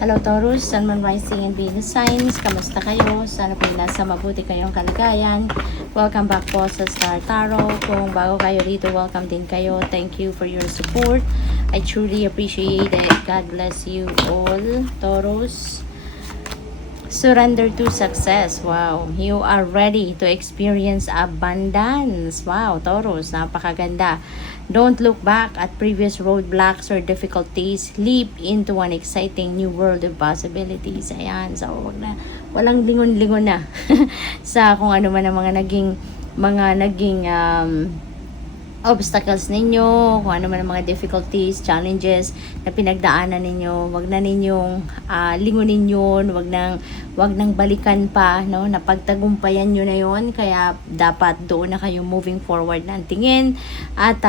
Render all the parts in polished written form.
Hello Taurus, Sun, Moon, Rising, and Venus signs. Kamusta kayo? Sana po nasa mabuti kayong kalagayan. Welcome back po sa Star Tarot. Kung bago kayo dito, welcome din kayo. Thank you for your support. I truly appreciate it. God bless you all, Taurus. Surrender to success. Wow. You are ready to experience abundance. Wow, Taurus. Napakaganda. Don't look back at previous roadblocks or difficulties. Leap into an exciting new world of possibilities. Ayan. So, walang lingon-lingon na sa kung ano man ang mga naging obstacles ninyo, kung ano man ang mga difficulties, challenges na pinagdaanan ninyo. Wag na ninyong lingunin yun, wag nang balikan pa, no? Napagtagumpayan nyo na yun, kaya dapat doon na kayo moving forward ng tingin at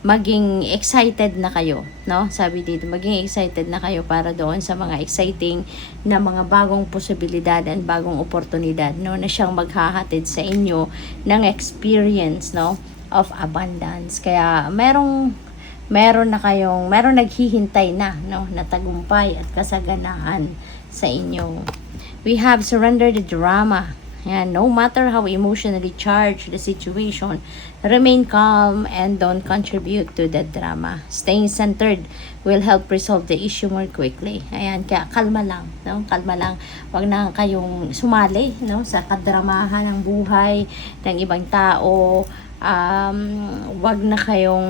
maging excited na kayo, no? Sabi dito, maging excited na kayo para doon sa mga exciting na mga bagong posibilidad and bagong oportunidad, no? Na siyang maghahatid sa inyo ng experience, no? Of abundance. Kaya meron naghihintay na, no, na tagumpay at kasaganahan sa inyo. We have surrendered the drama. Ayan, no matter how emotionally charged the situation, remain calm and don't contribute to the drama. Staying centered will help resolve the issue more quickly. Ayan, kaya kalma lang, no? Kalma lang. Wag na kayong sumali, no, sa kadramahan ng buhay ng ibang tao. Wag na kayong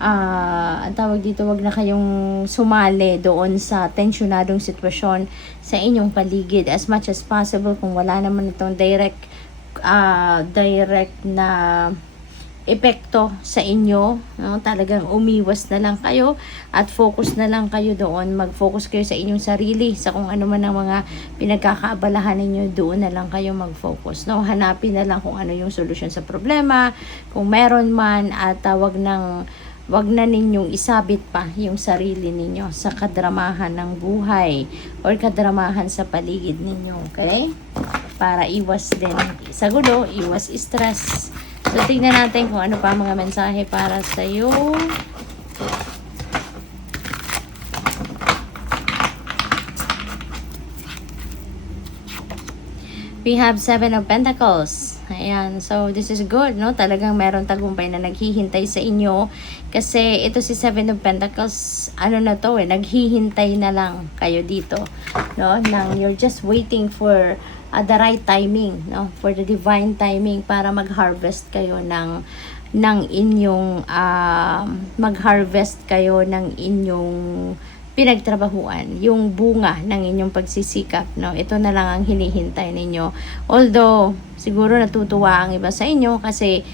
ang tawag dito, wag na kayong sumali doon sa tensyonadong sitwasyon sa inyong paligid as much as possible. Kung wala naman itong direct na epekto sa inyo, no? Talagang umiwas na lang kayo at focus na lang kayo doon. Mag-focus kayo sa inyong sarili, sa kung ano man ang mga pinagkakaabalahan ninyo, doon na lang kayo mag-focus, no? Hanapin na lang kung ano yung solusyon sa problema, kung meron man, at wag na ninyong isabit pa yung sarili ninyo sa kadramahan ng buhay or kadramahan sa paligid ninyo, okay? Para iwas din sa gulo, iwas stress. So, tingnan natin kung ano pa mga mensahe para sa iyo. We have 7 of Pentacles. Ayan. So, this is good, no? Talagang meron tagumpay na naghihintay sa inyo. Kasi ito si 7 of Pentacles, ano na to naghihintay na lang kayo dito, no? You're just waiting for the right timing, no? For the divine timing para mag-harvest kayo ng inyong pinagtrabahuan, yung bunga ng inyong pagsisikap, no? Ito na lang ang hinihintay ninyo. Although siguro natutuwa ang iba sa inyo kasi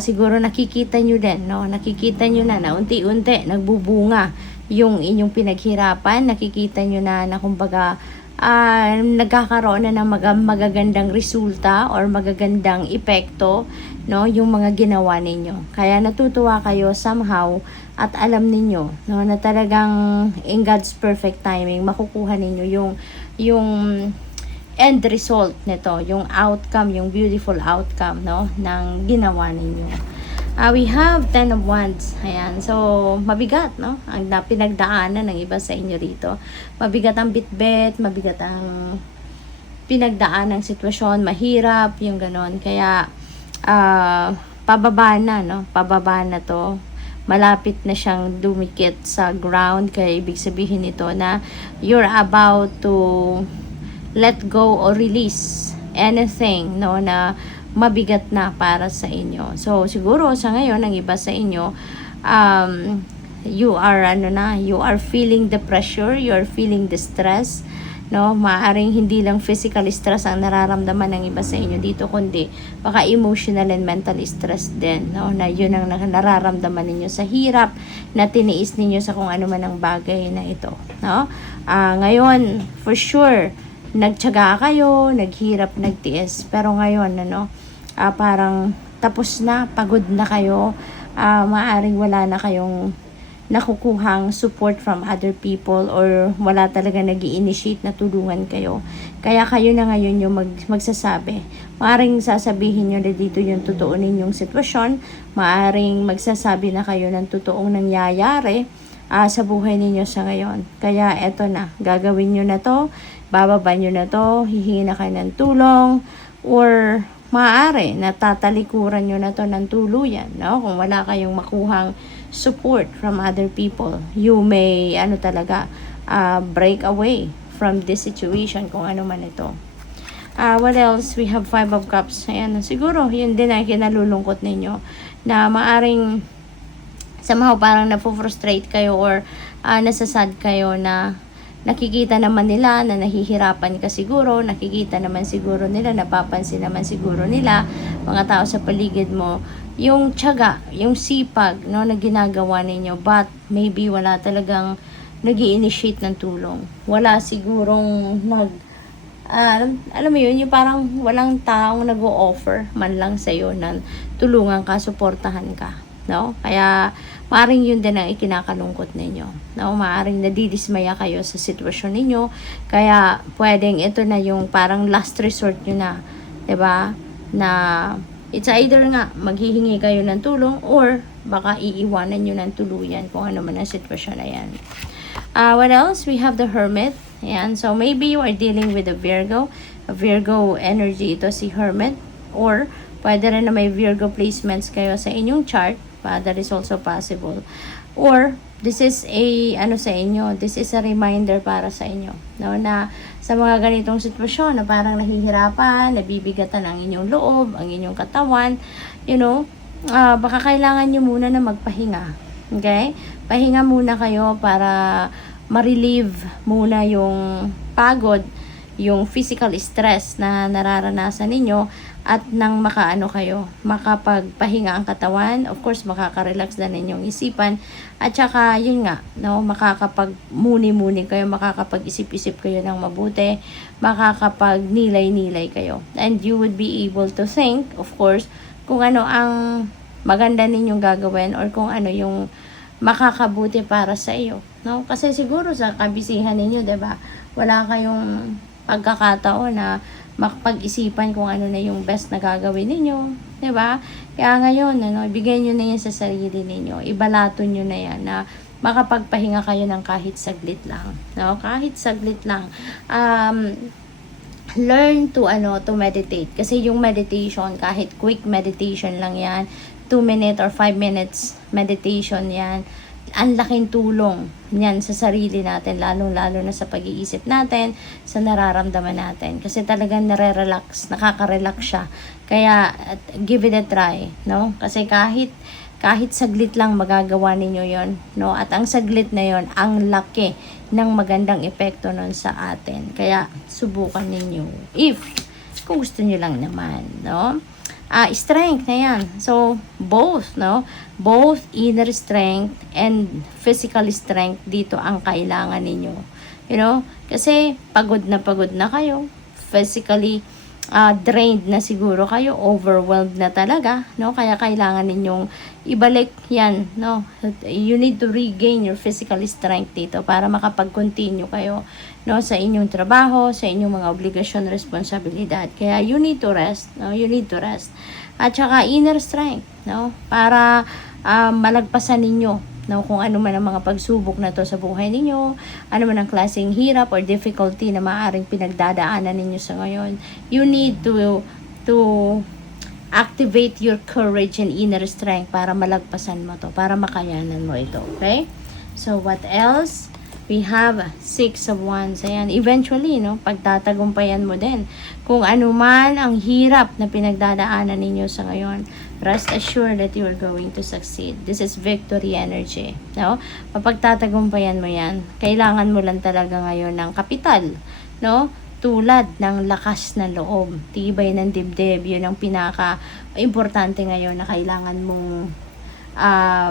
siguro nakikita nyo din, no? Nakikita nyo na unti-unti nagbubunga yung inyong pinaghirapan. Nakikita nyo na kumbaga nagkakaroon na ng magagandang resulta or magagandang epekto, no, yung mga ginawa ninyo. Kaya natutuwa kayo somehow at alam ninyo, no, na talagang in God's perfect timing makukuha ninyo yung end result nito, yung outcome, yung beautiful outcome, no, ng ginawa ninyo. We have 10 of Wands. Ayan. So, mabigat, no? Ang pinagdaanan ng iba sa inyo rito. Mabigat ang bitbit, mabigat ang pinagdaan ng sitwasyon, mahirap, yung ganon. Kaya, pababa na, no? Pababa na to. Malapit na siyang dumikit sa ground. Kaya, ibig sabihin nito na you're about to let go or release anything, no, na mabigat na para sa inyo. So, siguro sa ngayon, ang iba sa inyo, you are feeling the pressure, you are feeling the stress, no? Maaring hindi lang physical stress ang nararamdaman ng iba sa inyo dito, kundi baka emotional and mental stress din, no? Na yun ang nararamdaman ninyo sa hirap na tiniis ninyo sa kung ano man ang bagay na ito, no? Ngayon, for sure, nagtiyaga kayo, naghirap, nagtiis. Pero ngayon, parang tapos na, pagod na kayo. Maaring wala na kayong nakukuhang support from other people or wala talaga nag-i-initiate na tulungan kayo. Kaya kayo na ngayon yung magsasabi. Maaring sasabihin nyo na dito yung totoo ninyong sitwasyon. Maaring magsasabi na kayo ng totoong nangyayari. sa buhay ninyo sa ngayon. Kaya eto na, gagawin nyo na to, bababa nyo na to, hihingi na kayo ng tulong, or maaari, natatalikuran nyo na to ng tuluyan, no? Kung wala kayong makuhang support from other people, you may, break away from this situation, kung ano man ito. What else? We have 5 of Cups. Ayan, siguro, yun din ay kinalulungkot ninyo, na maaring somehow parang napofrustrate kayo, or nasasad kayo na nakikita naman nila na nahihirapan ka siguro, nakikita naman siguro nila, napapansin naman siguro nila, mga tao sa paligid mo, yung tiyaga, yung sipag, no, na ginagawa ninyo, but maybe wala talagang nag-i-initiate ng tulong. Wala sigurong alam mo yun, yung parang walang taong nag-o-offer man lang sa'yo ng tulungan ka, suportahan ka, no? Kaya maaring yun din ang ikinakalungkot ninyo, no? Maaring nadidismaya kayo sa sitwasyon ninyo, kaya pwedeng ito na yung parang last resort nyo na, 'di ba? Na it's either nga maghihingi kayo ng tulong, or baka iiwanan nyo ng tuluyan, kung ano man ang sitwasyon na yan. What else? We have the Hermit. Ayan, so maybe you are dealing with a Virgo energy, ito si Hermit, or pwede rin na may Virgo placements kayo sa inyong chart, that is also possible. Or this is sa inyo, this is a reminder para sa inyo, no, na sa mga ganitong sitwasyon na parang nahihirapan, nabibigatan ang inyong loob, ang inyong katawan, baka kailangan nyo muna na magpahinga. Okay? Pahinga muna kayo para ma-relieve muna yung pagod, yung physical stress na nararanasan ninyo, at nang makapagpahinga ang katawan, of course makaka-relax din ninyong isipan, at saka yun nga, no, makakapag-muni-muni kayo, makakapag-isip-isip kayo ng mabuti, makakapag-nilay-nilay kayo, and you would be able to think, of course, kung ano ang maganda ninyong gagawin, or kung ano yung makakabuti para sa iyo, no? Kasi siguro sa kabisihan ninyo, 'di ba? Wala kayong pagkakataon na makapag-isipan kung ano na yung best na gagawin ninyo, 'di ba? Kaya ngayon, ibigay niyo na 'yan sa sarili ninyo. Ibalaton niyo na 'yan na makapagpahinga kayo ng kahit saglit lang, no? Kahit saglit lang. Learn to meditate, kasi yung meditation, kahit quick meditation lang 'yan, 2 minutes or 5 minutes meditation, yan, ang laking tulong yan sa sarili natin, lalo na sa pag-iisip natin, sa nararamdaman natin, kasi talagang nakaka-relax siya. Kaya give it a try, no? Kasi kahit saglit lang magagawa ninyo yon, no? At ang saglit na yon, ang laki ng magandang epekto nun sa atin. Kaya subukan ninyo, kung gusto niyo lang naman, no? Strength na yan. So, both, no? Both inner strength and physical strength dito ang kailangan ninyo. Kasi pagod na kayo. Physically drained na siguro kayo. Overwhelmed na talaga, no? Kaya kailangan ninyong ibalik yan, no? You need to regain your physical strength dito para makapag-continue kayo, no, sa inyong trabaho, sa inyong mga obligasyon, responsibilidad. Kaya you need to rest, no? You need to rest. At saka inner strength, no? Para malagpasan ninyo, no, kung ano man ang mga pagsubok na to sa buhay ninyo, ano man ang klaseng hirap or difficulty na maaaring pinagdadaanan ninyo sa ngayon. You need to activate your courage and inner strength para malagpasan mo to, para makayanan mo ito. Okay? So, what else? We have 6 of Wands. Ayan, eventually, no, pagtatagumpayan mo din kung ano man ang hirap na pinagdadaanan ninyo sa ngayon. Rest assured that you are going to succeed. This is victory energy, no? Mapagtatagumpayan mo yan. Kailangan mo lang talaga ngayon ng kapital, no? Tulad ng lakas ng loob, tibay ng dibdib. Yun ang pinaka-importante ngayon na kailangan mong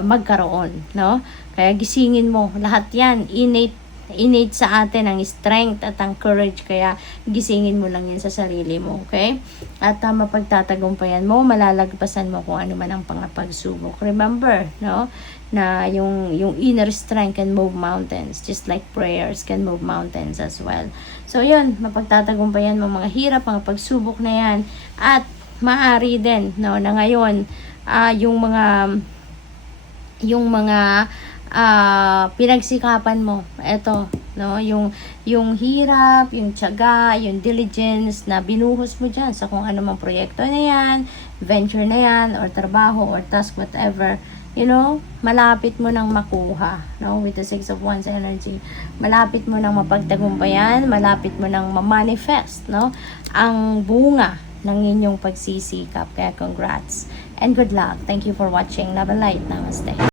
magkaroon, no? Kaya gisingin mo lahat yan, innate sa atin ang strength at ang courage, kaya gisingin mo lang yan sa sarili mo, okay? At mapagtatagumpayan mo, malalagpasan mo kung ano man ang pagsubok. Remember, no, na yung inner strength can move mountains, just like prayers can move mountains as well. So yun, mapagtatagumpayan mo mga hirap, mga pagsubok na yan, at maaari din, no, na ngayon yung mga pinagsikapan mo. Ito, no, yung hirap, yung tiyaga, yung diligence na binuhos mo dyan sa kung ano mang proyekto na yan, venture na yan, or trabaho, or task, whatever, you know, malapit mo nang makuha, no, with the Six of Wands energy. Malapit mo nang mapagtagumpayan, malapit mo nang ma-manifest, no, ang bunga ng inyong pagsisikap. Kaya congrats and good luck. Thank you for watching. Love and light. Namaste.